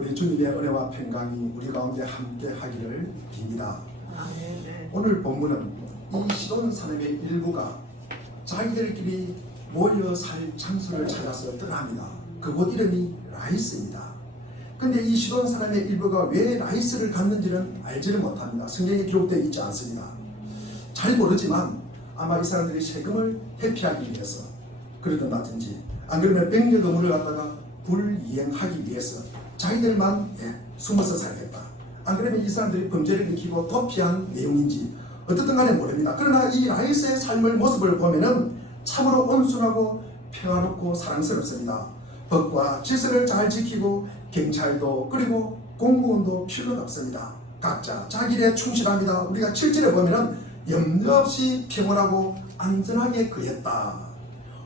우리 주님의 은혜와 평강이 우리 가운데 함께 하기를 빕니다. 오늘 본문은 이 시돈 사람의 일부가 자기들끼리 모여 살 장소를 찾아서 떠납니다. 그곳 이름이 라이스입니다. 근데 이 시돈 사람의 일부가 왜 라이스를 갔는지는 알지를 못합니다. 성경에 기록되어 있지 않습니다. 잘 모르지만 아마 이 사람들이 세금을 회피하기 위해서 그러든지 안 그러면 백년 의무를 갖다가 불이행하기 위해서 자기들만 숨어서 살겠다. 안 그러면 이 사람들이 범죄를 일으키고 도피한 내용인지 어떻든 간에 모릅니다. 그러나 이 라이스의 삶의 모습을 보면은 참으로 온순하고 평화롭고 사랑스럽습니다. 법과 질서를 잘 지키고 경찰도 그리고 공무원도 필요가 없습니다. 각자 자기 일에 충실합니다. 우리가 7절에 보면은 염려 없이 평온하고 안전하게 거했다.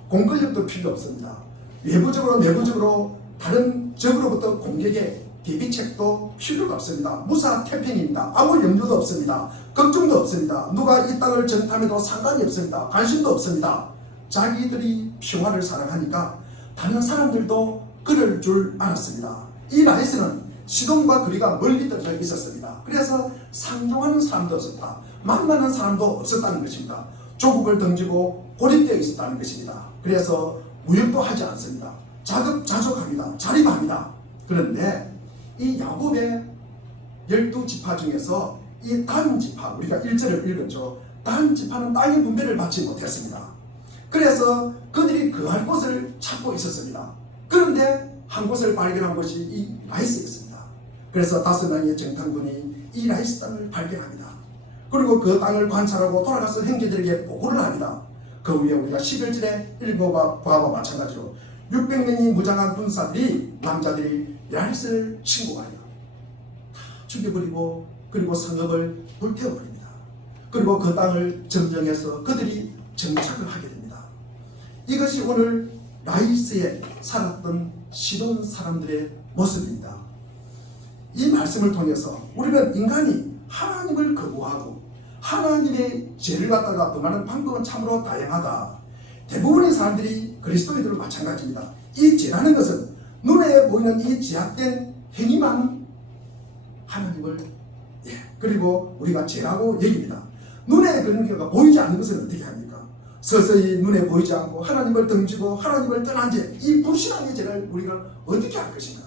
공권력도 필요 없습니다. 외부적으로 내부적으로 다른 적으로부터 공격에 대비책도 필요가 없습니다. 무사태평입니다. 아무 염려도 없습니다. 걱정도 없습니다. 누가 이 땅을 정탐해도 상관이 없습니다. 관심도 없습니다. 자기들이 평화를 사랑하니까 다른 사람들도 그럴 줄 알았습니다. 이 라이스는 시돈과 거리가 멀리 떨어져 있었습니다. 그래서 상종하는 사람도 없었다. 만나는 사람도 없었다는 것입니다. 조국을 던지고 고립되어 있었다는 것입니다. 그래서 무역도 하지 않습니다. 자급자족합니다. 자립합니다. 그런데 이 야곱의 12지파 중에서 이 단 지파, 우리가 1절을 읽었죠. 단 지파는 땅의 분배를 받지 못했습니다. 그래서 그들이 거할 곳을 찾고 있었습니다. 그런데 한 곳을 발견한 것이 이 라이스였습니다. 그래서 5명의 정탐군이 이 라이스 땅을 발견합니다. 그리고 그 땅을 관찰하고 돌아가서 형제들에게 보고를 합니다. 그 후에 우리가 11절에 읽어봐와 마찬가지로 600명이 무장한 군사들이 남자들이 라이스를 침공하여 다 죽여버리고 그리고 성읍을 불태워버립니다. 그리고 그 땅을 점령해서 그들이 정착을 하게 됩니다. 이것이 오늘 라이스에 살았던 시돈 사람들의 모습입니다. 이 말씀을 통해서 우리는 인간이 하나님을 거부하고 하나님의 죄를 갖다가 범하는 방법은 참으로 다양하다. 대부분의 사람들이 그리스도인들도 마찬가지입니다. 이 죄라는 것은 눈에 보이는 이 제약된 행위만 하나님을 그리고 우리가 죄라고 얘기합니다. 눈에 그런 게 보이지 않는 것은 어떻게 합니까? 서서히 눈에 보이지 않고 하나님을 던지고 하나님을 떠난 죄, 이 불신앙의 죄를 우리가 어떻게 할 것인가?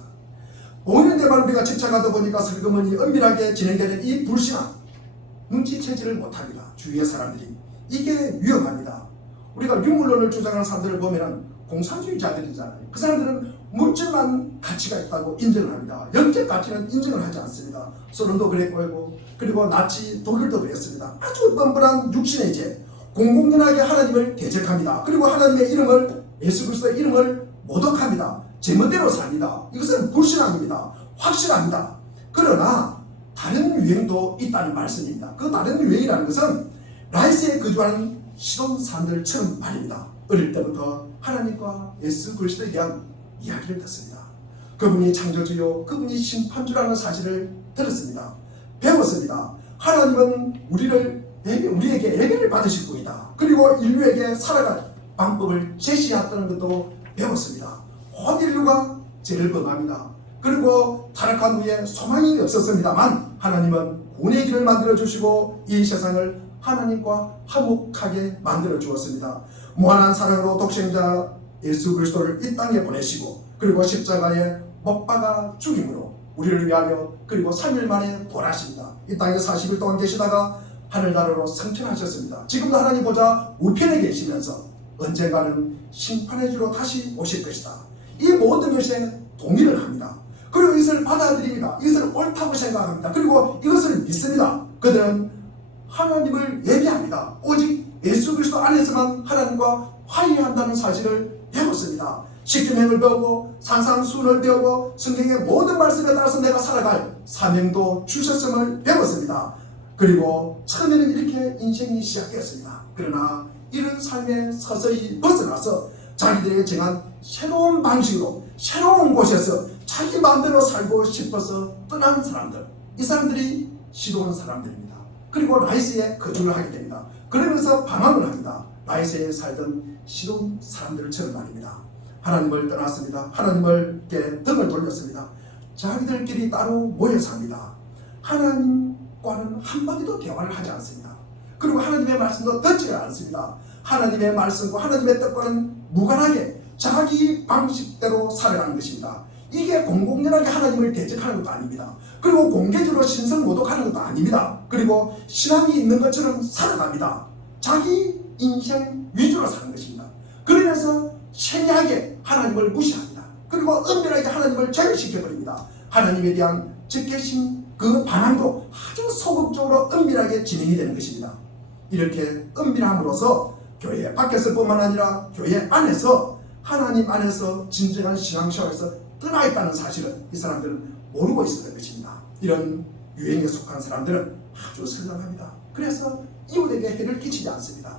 보이는 데만 우리가 집착하다 보니까 슬그머니 은밀하게 진행되는 이 불신앙, 눈치채지를 못합니다. 주위의 사람들이. 이게 위험합니다. 우리가 유물론을 주장하는 사람들을 보면 공산주의자들이잖아요. 그 사람들은 물질만 가치가 있다고 인정을 합니다. 영적 가치는 인정을 하지 않습니다. 소련도 그랬고 그리고 나치 독일도 그랬습니다. 아주 뻔뻔한 육신의 죄, 공공연하게 하나님을 대적합니다. 그리고 하나님의 이름을, 예수 그리스도의 이름을 모독합니다. 제멋대로 삽니다. 이것은 불신앙입니다. 확실합니다. 그러나 다른 유행도 있다는 말씀입니다. 그 다른 유행이라는 것은 라이스에 거주하는 시돈 사람들처럼 말입니다. 어릴 때부터 하나님과 예수 그리스도에 대한 이야기를 듣습니다. 그분이 창조주요, 그분이 심판주라는 사실을 들었습니다. 배웠습니다. 하나님은 우리에게 예배를 받으실 분이다. 그리고 인류에게 살아갈 방법을 제시했다는 것도 배웠습니다. 온 인류가 죄를 범합니다. 그리고 타락한 후에 소망이 없었습니다만 하나님은 구원의 길을 만들어 주시고 이 세상을 하나님과 화목하게 만들어 주었습니다. 무한한 사랑으로 독생자 예수 그리스도를 이 땅에 보내시고 그리고 십자가에 못 박아 죽임으로 우리를 위하여 그리고 3일 만에 돌아십니다. 이 땅에 40일 동안 계시다가 하늘나라로 승천하셨습니다. 지금도 하나님 보좌 우편에 계시면서 언젠가는 심판의 주로 다시 오실 것이다. 이 모든 것에 동의를 합니다. 그리고 이것을 받아들입니다. 이것을 옳다고 생각합니다. 그리고 이것을 믿습니다. 그들은 하나님을 예배합니다. 오직 예수 그리스도 안에서만 하나님과 화해한다는 사실을 배웠습니다. 십계명을 배우고 산상수훈을 배우고 성경의 모든 말씀에 따라서 내가 살아갈 사명도 주셨음을 배웠습니다. 그리고 처음에는 이렇게 인생이 시작되었습니다. 그러나 이런 삶에 서서히 벗어나서 자기들에게 정한 새로운 방식으로 새로운 곳에서 자기 마음대로 살고 싶어서 떠난 사람들, 이 사람들이 시돈 사람들입니다. 그리고 라이스에 거주를 하게 됩니다. 그러면서 방황을 합니다. 라이스에 살던 시돈 사람들처럼 말입니다. 하나님을 떠났습니다. 하나님께 등을 돌렸습니다. 자기들끼리 따로 모여 삽니다. 하나님과는 한마디도 대화를 하지 않습니다. 그리고 하나님의 말씀도 듣지 않습니다. 하나님의 말씀과 하나님의 뜻과는 무관하게 자기 방식대로 살아가는 것입니다. 이게 공공연하게 하나님을 대적하는 것도 아닙니다. 그리고 공개적으로 신성 모독하는 것도 아닙니다. 그리고 신앙이 있는 것처럼 살아갑니다. 자기 인생 위주로 사는 것입니다. 그러면서 세미하게 하나님을 무시합니다. 그리고 은밀하게 하나님을 제외시켜버립니다. 하나님에 대한 적개심 그 반항도 아주 소극적으로 은밀하게 진행이 되는 것입니다. 이렇게 은밀함으로써 교회 밖에서 뿐만 아니라 교회 안에서 하나님 안에서 진정한 신앙생활에서 떠나 있다는 사실을 이 사람들은 모르고 있었던 것입니다. 이런 유행에 속한 사람들은 아주 선량합니다. 그래서 이웃에게 해를 끼치지 않습니다.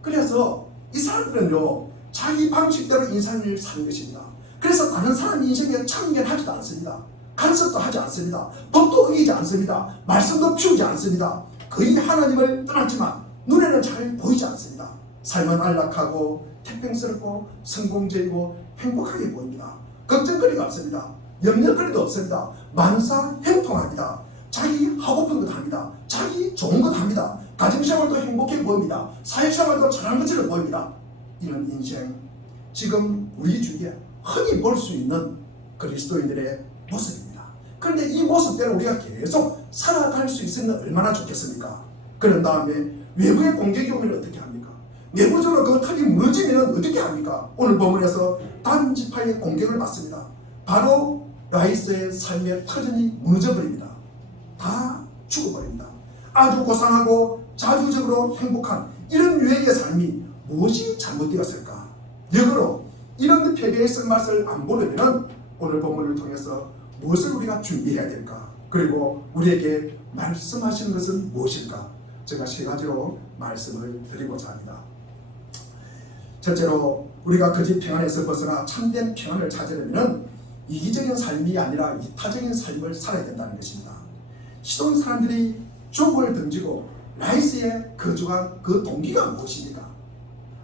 그래서 이 사람들은요 자기 방식대로 인생을 사는 것입니다. 그래서 다른 사람 인생에 참견하지도 않습니다. 간섭도 하지 않습니다. 법도 어기지 않습니다. 말씀도 피우지 않습니다. 거의 하나님을 떠났지만 눈에는 잘 보이지 않습니다. 삶은 안락하고 태평스럽고 성공적이고 행복하게 보입니다. 걱정거리가 없습니다. 염려거리도 없습니다. 만사 행통합니다. 자기 하고픈 것 합니다. 자기 좋은 것 합니다. 가정생활도 행복해 보입니다. 사회생활도 잘한 것처럼 보입니다. 이런 인생, 지금 우리 주위에 흔히 볼 수 있는 그리스도인들의 모습입니다. 그런데 이 모습대로 우리가 계속 살아갈 수 있으면 얼마나 좋겠습니까? 그런 다음에 외부의 공격이 오면 어떻게 합니까? 내부적으로 그 탑이 무너지면 어떻게 합니까? 오늘 본문에서 단지파의 공격을 받습니다. 바로 라이스의 삶의 터전이 무너져버립니다. 다 죽어버립니다. 아주 고상하고 자주적으로 행복한 이런 유행의 삶이 무엇이 잘못되었을까? 역으로 이런 패배의 쓴맛을 안 보려면 오늘 본문을 통해서 무엇을 우리가 준비해야 될까? 그리고 우리에게 말씀하시는 것은 무엇일까? 제가 세 가지로 말씀을 드리고자 합니다. 첫째로 우리가 거짓 평안에서 벗어나 참된 평안을 찾으려면 이기적인 삶이 아니라 이타적인 삶을 살아야 된다는 것입니다. 시돈 사람들이 족을 던지고 라이스에 거주한 그 동기가 무엇입니까?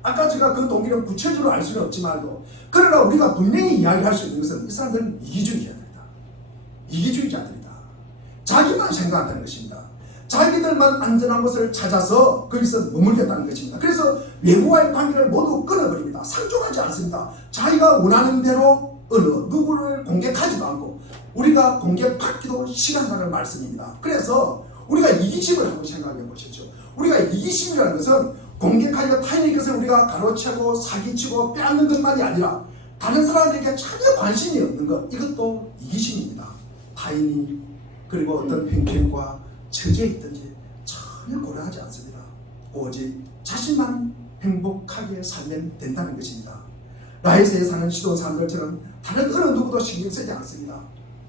아까 제가 그 동기는 구체적으로 알 수는 없지만도 그러나 우리가 분명히 이야기할 수 있는 것은 이 사람들은 이기주의자들이다. 이기주의자들이다. 자기만 생각한다는 것입니다. 자기들만 안전한 것을 찾아서 거기서 머물겠다는 것입니다. 그래서 외부와의 관계를 모두 끊어버립니다. 상종하지 않습니다. 자기가 원하는 대로 어느 누구를 공격하지도 않고 우리가 공격받기도 싫어한다는 말씀입니다. 그래서 우리가 이기심을 한번 생각해 보십시오. 우리가 이기심이라는 것은 공격하여 타인의 것을 우리가 가로채고 사기치고 빼앗는 것만이 아니라 다른 사람에게 전혀 관심이 없는 것, 이것도 이기심입니다. 타인이 그리고 어떤 편견과 처지에 있든지 전혀 고려하지 않습니다. 오직 자신만 행복하게 살면 된다는 것입니다. 라이스에 사는 시돈 사람들처럼 다른 어느 누구도 신경 쓰지 않습니다.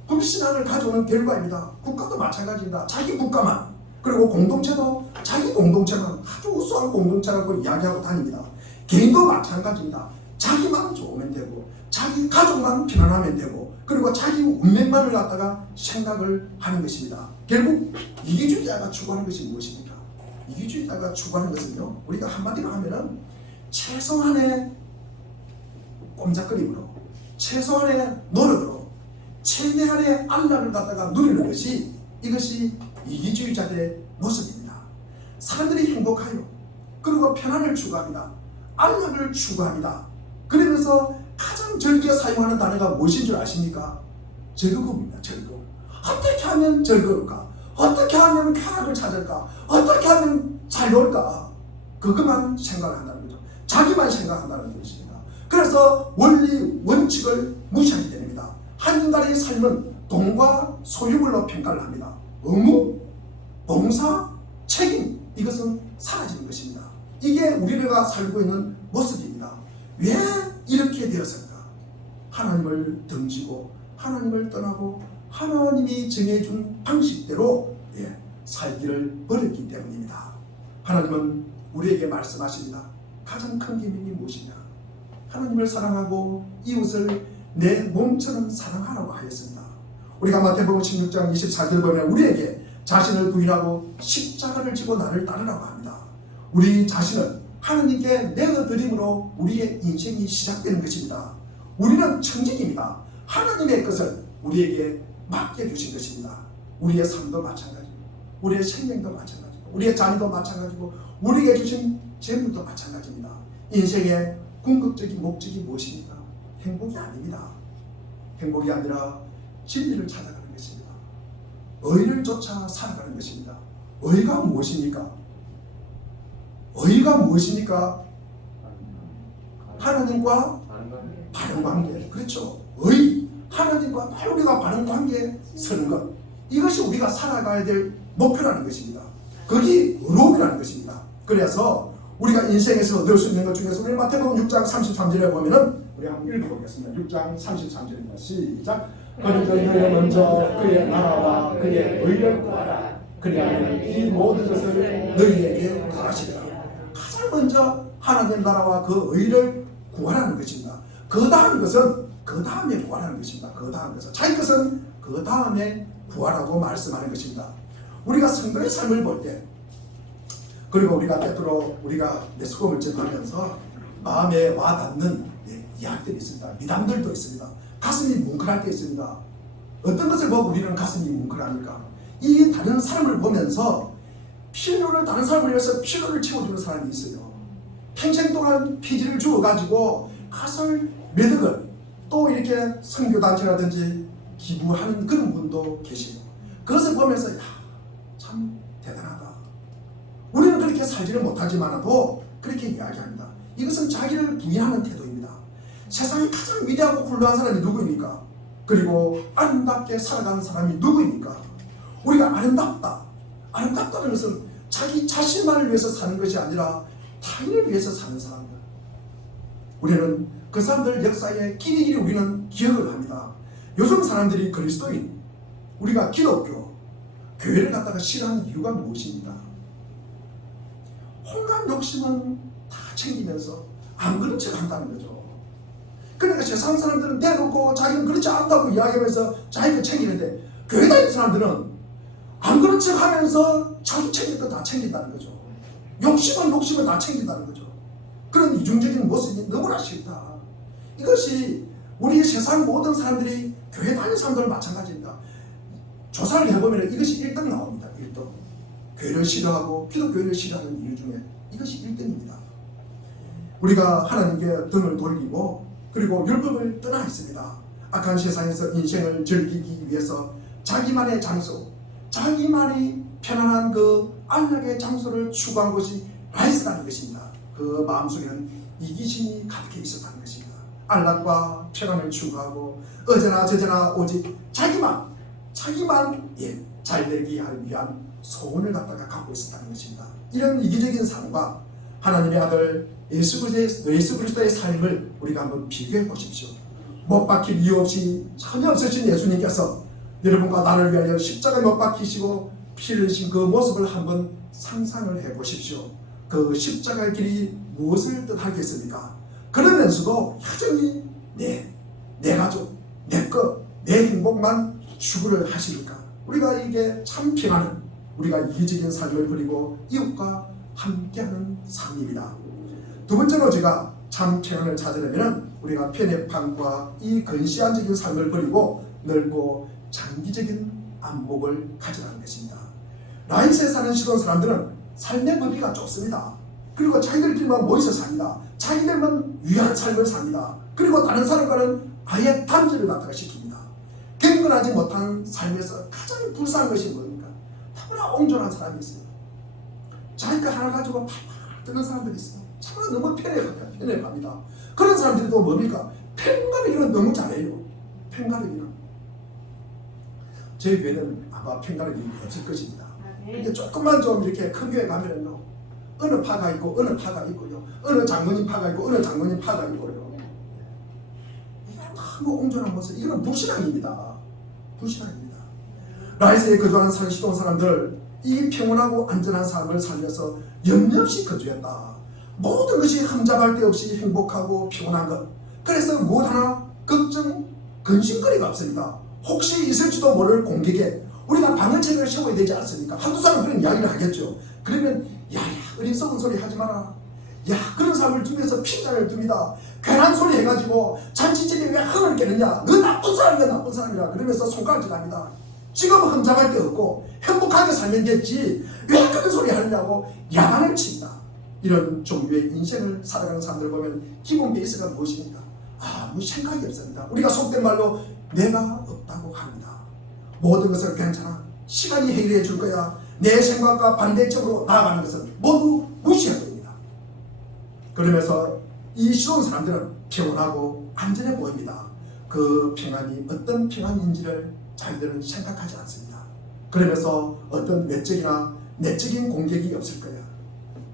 불신앙을 가져오는 결과입니다. 국가도 마찬가지입니다. 자기 국가만, 그리고 공동체도 자기 공동체만 아주 우수한 공동체라고 이야기하고 다닙니다. 개인도 마찬가지입니다. 자기만 좋으면 되고 자기 가족만 편안하면 되고 그리고 자기 운명만을 갖다가 생각을 하는 것입니다. 결국 이기주의자가 추구하는 것이 무엇입니까? 이기주의자가 추구하는 것은요, 우리가 한마디로 하면은 최소한의 꼼짝거림으로, 최소한의 노력으로, 최대한의 안락을 갖다가 누리는 것이, 이것이 이기주의자들의 모습입니다. 사람들이 행복하여, 그리고 편안을 추구합니다. 안락을 추구합니다. 그러면서 가장 즐겨 사용하는 단어가 무엇인 줄 아십니까? 즐거움입니다. 즐거움. 어떻게 하면 즐거울까? 어떻게 하면 쾌락을 찾을까? 어떻게 하면 잘 놀까? 그것만 생각한다는 거죠. 자기만 생각한다는 것입니다. 그래서 원리, 원칙을 무시하게 됩니다. 한 인간의 삶은 돈과 소유물로 평가를 합니다. 의무, 봉사, 책임, 이것은 사라지는 것입니다. 이게 우리가 살고 있는 모습입니다. 왜 이렇게 되었을까? 하나님을 던지고 하나님을 떠나고 하나님이 정해준 방식대로 살기를 버렸기 때문입니다. 하나님은 우리에게 말씀하십니다. 가장 큰 계명이 무엇이냐? 하나님을 사랑하고 이웃을 내 몸처럼 사랑하라고 하였습니다. 우리가 마태복음 16장 24절 보면 우리에게 자신을 부인하고 십자가를 지고 나를 따르라고 합니다. 우리 자신을 하나님께 내어드림으로 우리의 인생이 시작되는 것입니다. 우리는 천직입니다. 하나님의 것을 우리에게 맡겨주신 것입니다. 우리의 삶도 마찬가지고 우리의 생명도 마찬가지고 우리의 자녀도 마찬가지고 우리에게 주신 재물도 마찬가지입니다. 인생의 궁극적인 목적이 무엇입니까? 행복이 아닙니다. 행복이 아니라 진리를 찾아가는 것입니다. 의를 쫓아 살아가는 것입니다. 의가 무엇입니까? 의가 무엇입니까? 하나님과 바른 관계. 그렇죠. 의, 하나님과 우리가 바른 관계에 서는 것, 이것이 우리가 살아가야 될 목표라는 것입니다. 그게 의로움이라는 것입니다. 그래서 우리가 인생에서 얻을 수 있는 것 중에서 우리 마태복음 6장 33절에 보면은 우리 한번 읽어보겠습니다. 6장 33절입니다. 시작. 그러므로 너희가 먼저 그의 나라와 그의 의를 구하라. 그리하면 이 모든 것을 너희에게 더하시리라. 가장 먼저 하나님 나라와 그 의를 구하라는 것입니다. 그 다음 것은 그 다음에 구하라는 것입니다. 그 다음 것은 자기 것은 그 다음에 구하라고 말씀하는 것입니다. 우리가 성도의 삶을 볼 때, 그리고 우리가 때때로 우리가 메시지를 전하면서 마음에 와닿는 이야기들이 있습니다. 미담들도 있습니다. 가슴이 뭉클할 때 있습니다. 어떤 것을 보고 우리는 가슴이 뭉클합니까? 이 다른 사람을 보면서 필요를, 다른 사람을 위해서 필요를 채워주는 사람이 있어요. 평생 동안 피지를 주어가지고 가설 몇 억을 또 이렇게 선교단체라든지 기부하는 그런 분도 계시고, 그것을 보면서 참 대단하다. 우리는 그렇게 살지는 못하지만도 그렇게 이야기합니다. 이것은 자기를 부인하는 태도입니다. 세상에 가장 위대하고 훌륭한 사람이 누구입니까? 그리고 아름답게 살아가는 사람이 누구입니까? 우리가 아름답다. 아름답다는 것은 자기 자신만을 위해서 사는 것이 아니라 타인을 위해서 사는 사람들. 우리는 그 사람들 역사에 길이길이 우리는 기억을 합니다. 요즘 사람들이 그리스도인, 우리가 기독교, 교회를 갖다가 싫어하는 이유가 무엇입니까? 혼란 욕심은 다 챙기면서 안 그런 척 한다는 거죠. 그러니까 세상 사람들은 대놓고 자기는 그렇지 않다고 이야기하면서 자기가 챙기는데, 교회 다니는 사람들은 안 그런 척 하면서 자기 챙길 거 다 챙긴다는 거죠. 욕심은 다 챙긴다는 거죠. 그런 이중적인 모습이 너무나 싫다. 이것이 우리 세상 모든 사람들이 교회 다니는 사람들은 마찬가지입니다. 조사를 해보면 이것이 1등 나옵니다. 1등. 교회를 싫어하고 기독교회를 싫어하는 이유 중에 이것이 1등입니다. 우리가 하나님께 등을 돌리고 그리고 율법을 떠나 있습니다. 악한 세상에서 인생을 즐기기 위해서 자기만의 장소, 자기만이 편안한 그 안락의 장소를 추구한 것이 라이스라는 것입니다. 그 마음속에는 이기심이 가득해 있었다는 것입니다. 안락과 평안을 추구하고 어제나 저제나 오직 자기만 잘 되기 위한 소원을 갖다가 갖고 있었다는 것입니다. 이런 이기적인 삶과 하나님의 아들 예수 그리스도의 삶을 우리가 한번 비교해 보십시오. 못 박힐 이유 없이 전혀 없으신 예수님께서 여러분과 나를 위하여 십자가에 못 박히시고 피를 흘리신 그 모습을 한번 상상을 해 보십시오. 그 십자가의 길이 무엇을 뜻하겠습니까? 그러면서도 여전히 내 가족, 내 것, 내 행복만 추구를 하시니까 우리가 이게 참 평안은 우리가 이기적인 삶을 버리고 이웃과 함께하는 삶입니다. 두 번째로 제가 참 평안을 찾으려면 우리가 편협함과 이 근시안적인 삶을 버리고 넓고 장기적인 안목을 가져가는 것입니다. 라이스에 사는 시돈 사람들은 삶의 범위가 좁습니다. 그리고 자기들끼리만 모여서 삽니다. 자기들만 위한 삶을 삽니다. 그리고 다른 사람과는 아예 단절을 갖다가 시킵니다. 경건하지 못한 삶에서 가장 불쌍한 것이 뭡니까? 너무나 옹졸한 사람이 있어요. 자기가 하나 가지고 팔팔 뜨는 사람들이 있어요. 참으로 너무 편협합니다. 그런 사람들이 또 뭡니까? 펜가르기는 너무 잘해요. 펜가르기는. 저희 교회는 아마 펜가르기 없을 것입니다. 근데 조금만 좀 이렇게 큰 교회 가면은 어느 파가 있고 어느 파가 있고요. 어느 장로님 파가 있고 어느 장로님 파가 있고요. 너무 옹졸한 모습. 이거는 불신앙입니다. 불신앙입니다. 라이스에 거주하는 시돈 사람들, 이 평온하고 안전한 삶을 살면서 염려 없이 거주했다. 모든 것이 흠잡할 데 없이 행복하고 평온한 것. 그래서 무엇 하나 걱정, 근심거리가 없습니다. 혹시 있을지도 모를 공격에 우리가 방어책을 세워야 되지 않습니까? 한두 사람 그런 이야기를 하겠죠. 그러면 어리석은 소리 하지 마라. 그런 삶을 두면서 핀잔을 둡니다. 괜한 소리 해가지고 잔치집에 왜 흥을 깨느냐, 너 나쁜 사람이야 나쁜 사람이라 그러면서 손가락질 합니다. 지금은 흠잡을 데 없고 행복하게 살면 됐지 왜 그런 소리 하느냐고 야단을 칩니다. 이런 종류의 인생을 살아가는 사람들 보면 기본 베이스가 무엇입니까? 아무 생각이 없습니다. 우리가 속된 말로 내가 없다고 합니다. 모든 것을 괜찮아, 시간이 해결해 줄 거야, 내 생각과 반대쪽으로 나아가는 것은 모두 무시해야 됩니다. 그러면서 이 시동 사람들은 평온하고 안전해 보입니다. 그 평안이 어떤 평안인지를 자기들은 생각하지 않습니다. 그러면서 어떤 외적이나 내적인 공격이 없을 거야,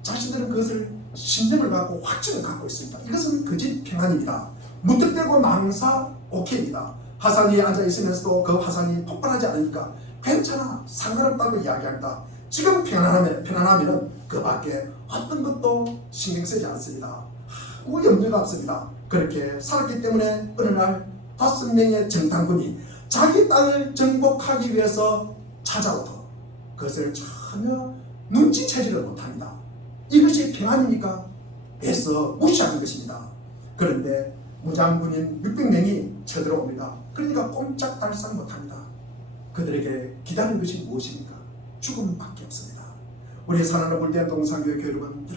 자신들은 그것을 신념을 갖고 확증을 갖고 있습니다. 이것은 거짓 평안입니다. 무턱대고 망사 오케이입니다. 화산 위에 앉아 있으면서도 그 화산이 폭발하지 않으니까 괜찮아, 상관없다고 이야기합니다. 지금 편안하면 그 밖에 어떤 것도 신경 쓰지 않습니다. 아무 염려가 없습니다. 그렇게 살았기 때문에 어느 날 5명의 정탐군이 자기 땅을 정복하기 위해서 찾아오도 그것을 전혀 눈치채지를 못합니다. 이것이 평안이니까 애써 무시하는 것입니다. 그런데 무장군인 600명이 쳐들어옵니다. 그러니까 꼼짝달싹 못합니다. 그들에게 기다리는 것이 무엇입니까? 죽음밖에 없습니다. 우리 사랑하는 물대한 동산교회 여러분,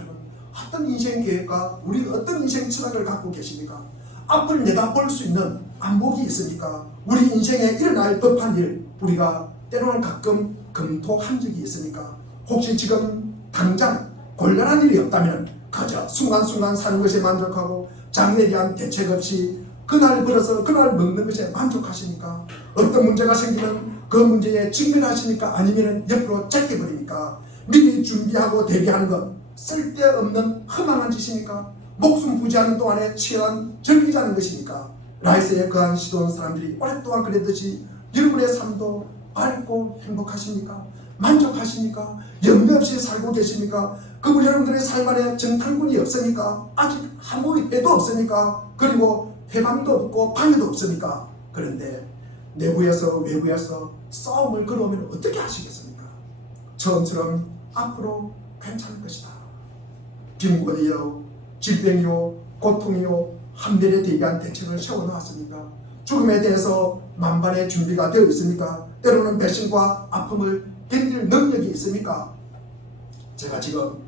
어떤 인생 계획과 우리 어떤 인생 철학을 갖고 계십니까? 앞을 내다볼 수 있는 안목이 있습니까? 우리 인생에 일어날 법한 일, 우리가 때로는 가끔 검토한 적이 있습니까? 혹시 지금 당장 곤란한 일이 없다면 그저 순간순간 사는 것에 만족하고 장래에 대한 대책 없이 그날 벌어서 그날 먹는 것에 만족하십니까? 어떤 문제가 생기면 그 문제에 직면하십니까? 아니면 옆으로 제껴버립니까? 미리 준비하고 대비하는 것 쓸데없는 허망한 짓입니까? 목숨 부지하는 동안에 치열한 즐기자는 것입니까? 라이스에 거한 시도한 사람들이 오랫동안 그랬듯이 여러분의 삶도 밝고 행복하십니까? 만족하십니까? 염려 없이 살고 계십니까? 그분 여러분들의 삶 안에 정탐꾼이 없으니까 아직 아무 해도 없으니까 그리고 해방도 없고 방해도 없으니까. 그런데 내부에서 외부에서 싸움을 걸어오면 어떻게 하시겠습니까? 처음처럼 앞으로 괜찮을 것이다. 빈곤이요, 질병이요, 고통이요, 한멸에 대비한 대책을 세워놓았습니까? 죽음에 대해서 만반의 준비가 되어 있습니까? 때로는 배신과 아픔을 견딜 능력이 있습니까? 제가 지금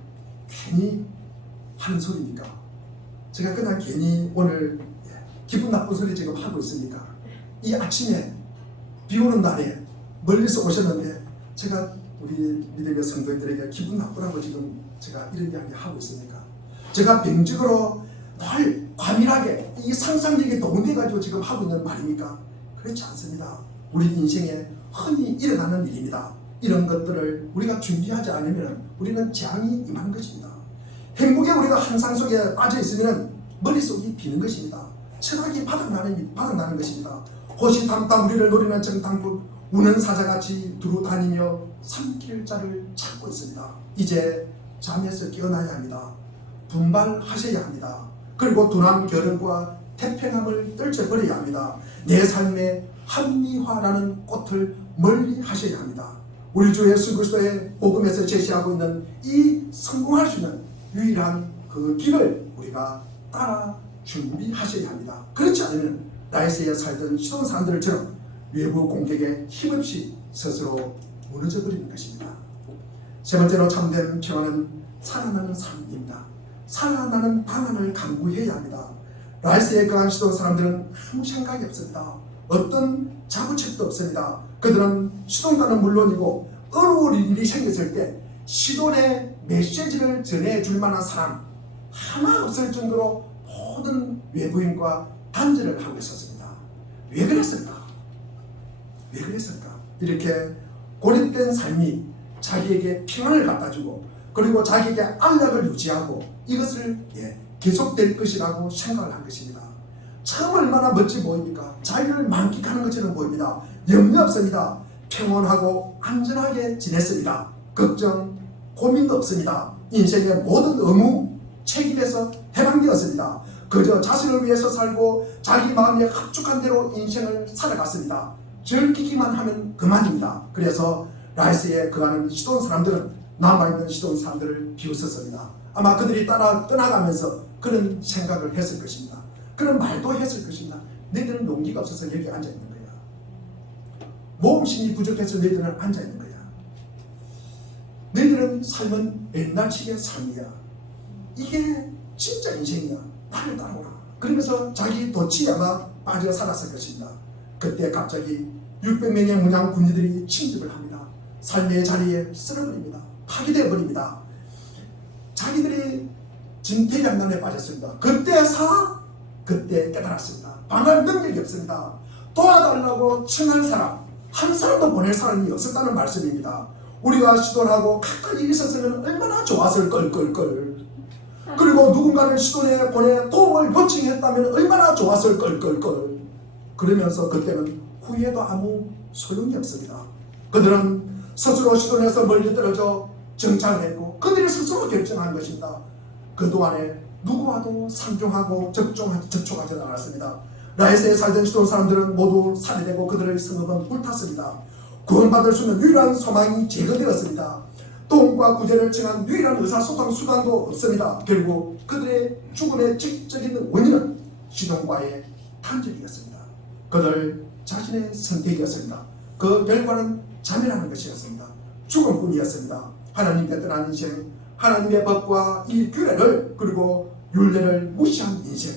괜히 하는 소리입니까? 제가 그냥 괜히 오늘 기분 나쁜 소리 지금 하고 있습니까? 이 아침에 비 오는 날에 멀리서 오셨는데 제가 우리 믿음의 성도들에게 기분 나쁘라고 지금 제가 이런 이야기 하고 있습니까? 제가 병적으로 늘 과밀하게 이 상상력에 동원돼가지고 지금 하고 있는 말입니까? 그렇지 않습니다. 우리 인생에 흔히 일어나는 일입니다. 이런 것들을 우리가 준비하지 않으면 우리는 재앙이 임하는 것입니다. 행복에 우리가 환상 속에 빠져 있으면 머릿속이 비는 것입니다. 철학이 바닥나는 것입니다. 호시탐탐 우리를 노리는 정탐꾼, 우는 사자같이 두루 다니며 삼킬 자를 찾고 있습니다. 이제 잠에서 깨어나야 합니다. 분발하셔야 합니다. 그리고 둔한 결혼과 태평함을 떨쳐버려야 합니다. 내 삶의 합리화라는 꽃을 멀리 하셔야 합니다. 우리 주 예수 그리스도의 복음에서 제시하고 있는 이 성공할 수 있는 유일한 그 길을 우리가 따라 준비하셔야 합니다. 그렇지 않으면 라이스에 살던 시돈 사람들처럼 외부 공격에 힘없이 스스로 무너져 버리는 것입니다. 세 번째로 참된 평안은 살아나는 삶입니다. 살아나는 방안을 강구해야 합니다. 라이스에 거한 시돈 사람들은 아무 생각이 없습니다. 어떤 자부책도 없습니다. 그들은 시돈과는 물론이고 어려운 일이 생겼을 때 시돈의 메시지를 전해줄 만한 사람 하나 없을 정도로 모든 외부인과 단절을 하고 있었습니다. 왜 그랬을까? 왜 그랬을까? 이렇게 고립된 삶이 자기에게 평안을 갖다주고 그리고 자기에게 안락을 유지하고 이것을 계속될 것이라고 생각을 한 것입니다. 참 얼마나 멋지 보입니까? 자유를 만끽하는 것처럼 보입니다. 염려 없습니다. 평온하고 안전하게 지냈습니다. 걱정, 고민도 없습니다. 인생의 모든 의무, 책임에서 해방되었습니다. 그저 자신을 위해서 살고 자기 마음에 합죽한 대로 인생을 살아갔습니다. 즐기기만 하면 그만입니다. 그래서 라이스에 거하는 시돈 사람들은 남아있는 시돈 사람들을 비웃었습니다. 아마 그들이 따라 떠나가면서 그런 생각을 했을 것입니다. 그런 말도 했을 것입니다. 너희들은 용기가 없어서 여기 앉아있는 거야. 모험심이 부족해서 너희들은 앉아있는 거야. 너희들은 삶은 옛날식의 삶이야. 이게 진짜 인생이야. 나를 따라오라. 그러면서 자기 덫이 아마 빠져 살았을 것입니다. 그때 갑자기 600명의 문양 군인들이 침입을 합니다. 삶의 자리에 쓸어버립니다. 파괴되어 버립니다. 자기들이 진퇴양난에 빠졌습니다. 그때 깨달았습니다. 방할 능력이 없습니다. 도와달라고 청할 사람 한 사람도 보낼 사람이 없었다는 말씀입니다. 우리가 시도를 하고 가까이 있었으면 얼마나 좋았을 걸. 그리고 누군가를 시도해 보내 도움을 요청했다면 얼마나 좋았을 걸. 그러면서 그때는 후회도 아무 소용이 없습니다. 그들은 스스로 시도해서 멀리 떨어져 정착을 했고 그들이 스스로 결정한 것입니다. 그동안에 누구와도 상종하고 접촉하지 않았습니다. 라이스에 살던 시돈 사람들은 모두 살해되고 그들의 성읍은 불탔습니다. 구원받을 수 있는 유일한 소망이 제거되었습니다. 도움과 구제를 청한 유일한 의사소통 수단도 없습니다. 결국 그들의 죽음의 직접적인 원인은 시돈과의 단절이었습니다. 그들 자신의 선택이었습니다. 그 결과는 자멸하는 것이었습니다. 죽음뿐이었습니다. 하나님께 떠난 인생, 하나님의 법과 이 규례를 그리고 율례를 무시한 인생.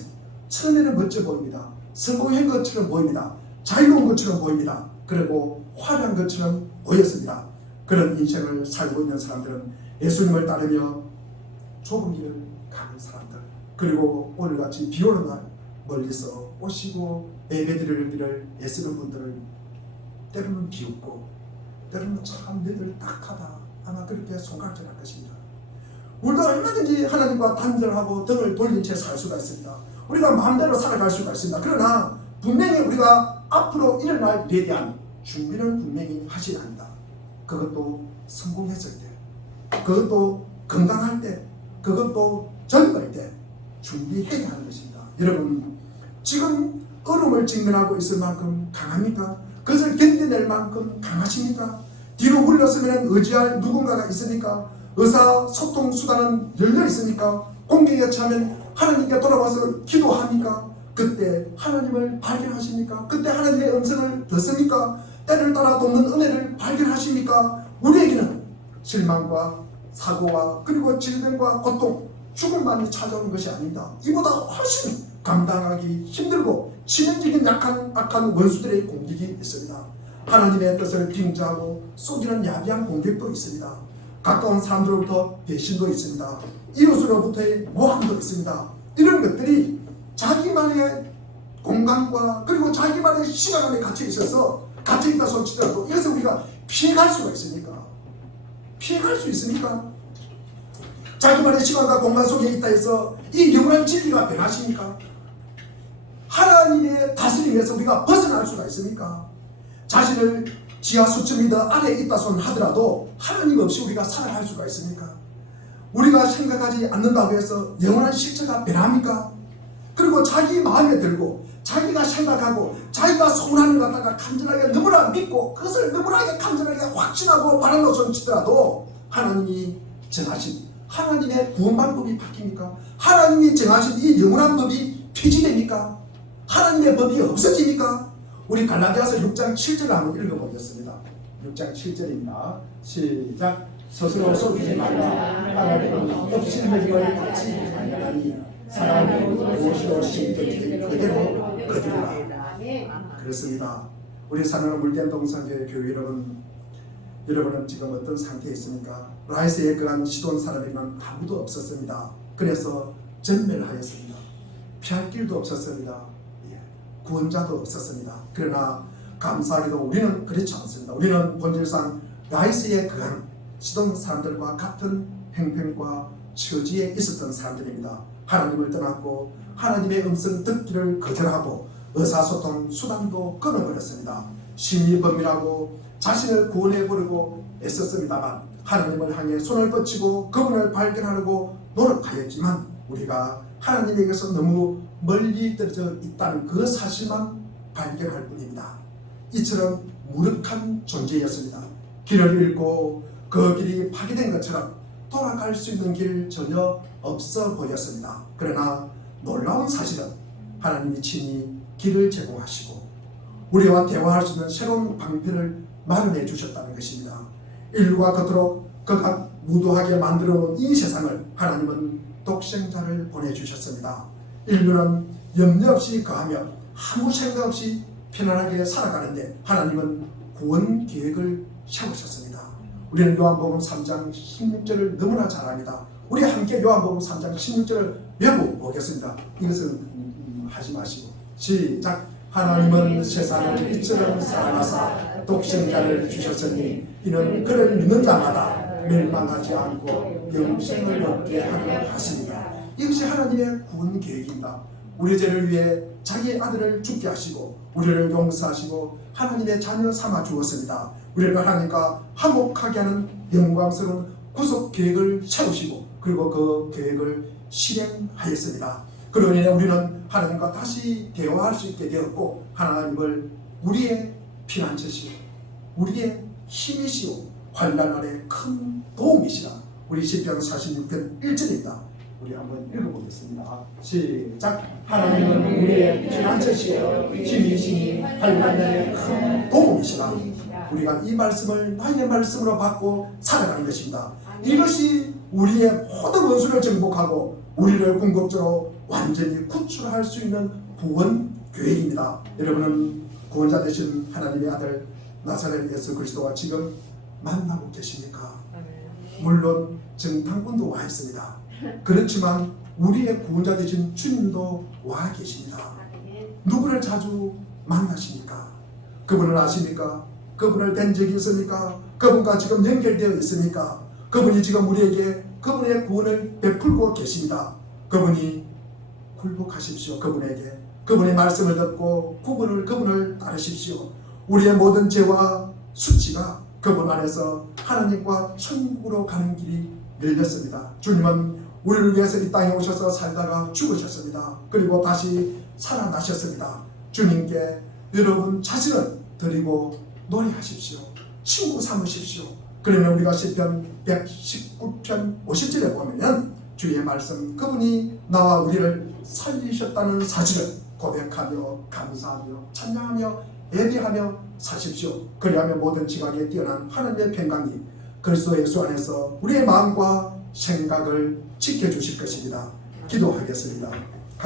처음에는 멋져 보입니다. 성공한 것처럼 보입니다. 자유로운 것처럼 보입니다. 그리고 화려한 것처럼 보였습니다. 그런 인생을 살고 있는 사람들은 예수님을 따르며 좁은 길을 가는 사람들, 그리고 오늘같이 비 오는 날 멀리서 오시고 예배드리기를 애쓰는 분들을 때로는 비웃고 때로는 참 너희들 딱하다 아마 그렇게 손가락질할 것입니다. 우리도 얼마든지 하나님과 단절하고 등을 돌린 채 살 수가 있습니다. 우리가 마음대로 살아갈 수가 있습니다. 그러나 분명히 우리가 앞으로 일어날 일에 대한 준비는 분명히 하셔야 합니다. 그것도 성공했을 때, 그것도 건강할 때, 그것도 젊을 때 준비해야 하는 것입니다. 여러분, 지금 어려움을 직면하고 있을 만큼 강합니까? 그것을 견뎌낼 만큼 강하십니까? 뒤로 물러서면 의지할 누군가가 있습니까? 의사소통 수단은 열려 있습니까? 공격에 처하면 하나님께 돌아와서 기도합니까? 그때 하나님을 발견하십니까? 그때 하나님의 음성을 듣습니까? 때를 따라 돕는 은혜를 발견하십니까? 우리에게는 실망과 사고와 그리고 질병과 고통, 죽음만이 찾아오는 것이 아닙니다. 이보다 훨씬 감당하기 힘들고 치명적인 악한 원수들의 공격이 있습니다. 하나님의 뜻을 빙자하고 속이는 야비한 공격도 있습니다. 가까운 사람들로부터 배신도 있습니다. 이웃으로부터의 모함도 있습니다. 이런 것들이 자기만의 공간과 그리고 자기만의 시간 안에 갇혀 있어서 갇혀 있다 손치더라도 이것을 우리가 피해갈 수가 있습니까? 피해갈 수 있습니까? 자기만의 시간과 공간 속에 있다 해서 이 영원한 진리가 변하십니까? 하나님의 다스림에서 우리가 벗어날 수가 있습니까? 자신을 지하 수천 미터 아래에 있다 손 하더라도 하나님 없이 우리가 살아갈 수가 있습니까? 우리가 생각하지 않는다고 해서 영원한 실체가 변합니까? 그리고 자기 마음에 들고 자기가 생각하고 자기가 소원하는 것 갖다가 간절하게 너무나 믿고 그것을 너무나 간절하게 확신하고 바람으로 손치더라도 하나님이 정하신 하나님의 구원 방법이 바뀝니까? 하나님이 정하신 이 영원한 법이 폐지됩니까? 하나님의 법이 없어집니까? 우리 갈라디아서 6장 7절을 한번 읽어보겠습니다. 6장 7절입니다. 시작. 스스로 속이지 말라. 하나님은 없인 것을 같이 당연하니 사람이 무엇으로 심든지 그대로 거두리라. 그렇습니다. 우리 사랑하는 물된 동산교회 교회 여러분은 지금 어떤 상태에 있습니까? 라이스에 그런 시돈 사람에게는 아무도 없었습니다. 그래서 전멸하였습니다. 피할 길도 없었습니다. 구원자도 없었습니다. 그러나 감사하게도 우리는 그렇지 않습니다. 우리는 본질상 라이스에 그한 시돈 사람들과 같은 형편과 처지에 있었던 사람들입니다. 하나님을 떠났고 하나님의 음성 듣기를 거절하고 의사소통 수단도 끊어버렸습니다. 심히 범인하고 자신을 구원해버리고 애썼습니다만 하나님을 향해 손을 뻗치고 그분을 발견하려고 노력하였지만 우리가 하나님에게서 너무 멀리 떨어져 있다는 그 사실만 발견할 뿐입니다. 이처럼 무력한 존재였습니다. 길을 잃고 그 길이 파괴된 것처럼 돌아갈 수 있는 길 전혀 없어 보였습니다. 그러나 놀라운 사실은 하나님이 친히 길을 제공하시고 우리와 대화할 수 있는 새로운 방편을 마련해 주셨다는 것입니다. 인류가 그토록 그가 무도하게 만들어 놓은 이 세상을 하나님은 독생자를 보내주셨습니다. 인류는 염려 없이 거하며 아무 생각 없이 편안하게 살아가는데 하나님은 구원 계획을 세우셨습니다. 우리는 요한복음 3장 16절을 너무나 잘 압니다. 우리 함께 요한복음 3장 16절을 외워보겠습니다. 이것은 하지 마시고 시작. 하나님은 세상을 이처럼 사랑하사 독생자를 주셨으니 이는 그를 믿는 자마다 멸망하지 않고 영생을 얻게 하려 하십니다. 이것이 하나님의 구원 계획입니다. 우리 죄를 위해 자기 아들을 죽게 하시고 우리를 용서하시고 하나님의 자녀 삼아 주었습니다. 우리를 하나님과 화목하게 하는 영광스러운 구속 계획을 세우시고 그리고 그 계획을 실행하였습니다. 그로 인해 우리는 하나님과 다시 대화할 수 있게 되었고 하나님을 우리의 피난처시오 우리의 힘이시오 환난 날에 큰 도움이시라. 우리 시편 46편 1절입니다. 우리 한번 읽어보겠습니다. 시작. 하나님은 우리의 피난처시오 힘이시니 환난 날에 큰 도움이시라. 우리가 이 말씀을 나의 말씀으로 받고 살아가는 것입니다. 이것이 우리의 모든 원수를 정복하고 우리를 궁극적으로 완전히 구출할 수 있는 구원 계획입니다. 여러분은 구원자 되신 하나님의 아들 나사렛 예수 그리스도와 지금 만나고 계십니까? 물론 정탐꾼도 와 있습니다. 그렇지만 우리의 구원자 되신 주님도 와 계십니다. 누구를 자주 만나십니까? 그분을 아십니까? 그분을 뵌 적이 있습니까? 그분과 지금 연결되어 있습니까? 그분이 지금 우리에게 그분의 구원을 베풀고 계십니다. 그분이 굴복하십시오. 그분에게 그분의 말씀을 듣고 그분을 따르십시오. 우리의 모든 죄와 수치가 그분 안에서 하나님과 천국으로 가는 길이 열렸습니다. 주님은 우리를 위해서 이 땅에 오셔서 살다가 죽으셨습니다. 그리고 다시 살아나셨습니다. 주님께 여러분 자신을 드리고 노래하십시오. 친구 삼으십시오. 그러면 우리가 시편 119편 50절에 보면 주의 말씀 그분이 나와 우리를 살리셨다는 사실을 고백하며 감사하며 찬양하며 예배하며 사십시오. 그리하면 모든 지각에 뛰어난 하나님의 평강이 그리스도 예수 안에서 우리의 마음과 생각을 지켜주실 것입니다. 기도하겠습니다.